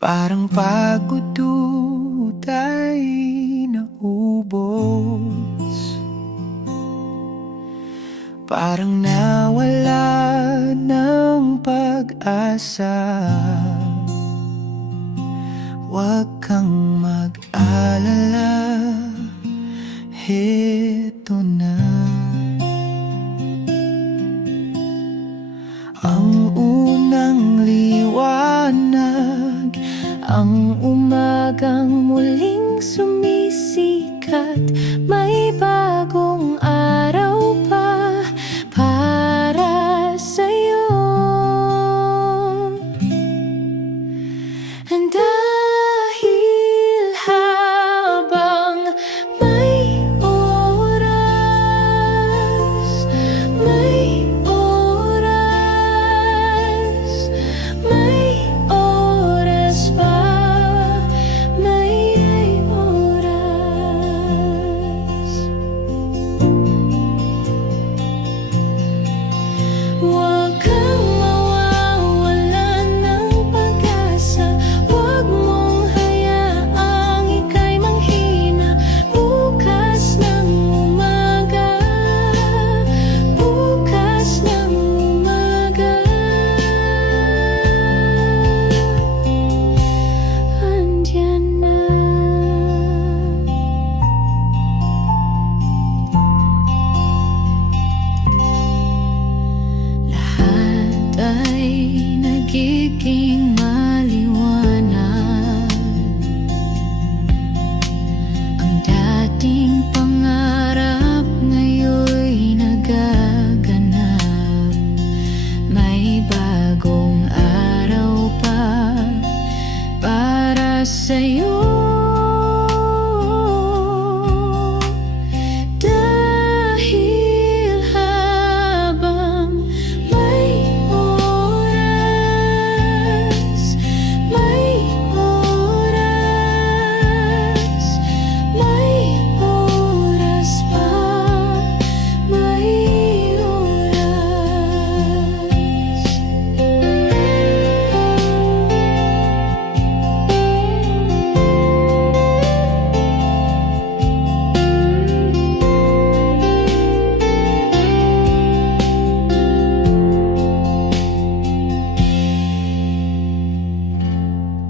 Parang pagod ay naubos, parang nawala ng pag-asa. Huwag kang mag-alala, heto na ang unang liwanag, ang umagang muling sumisikat. May bagong araw pa para sa'yo. And dahil habang may oras, may oras, may oras pa, may oras. Huwag kang mawawalan ng pag-asa, huwag mong hayaang ika'y manghina. Bukas ng umaga, bukas ng umaga, andiyan na. Lahat ay nagiging maliwanag. Ang dating pangarap ngayon'y nagaganap. May bagong araw pa para sa'yo.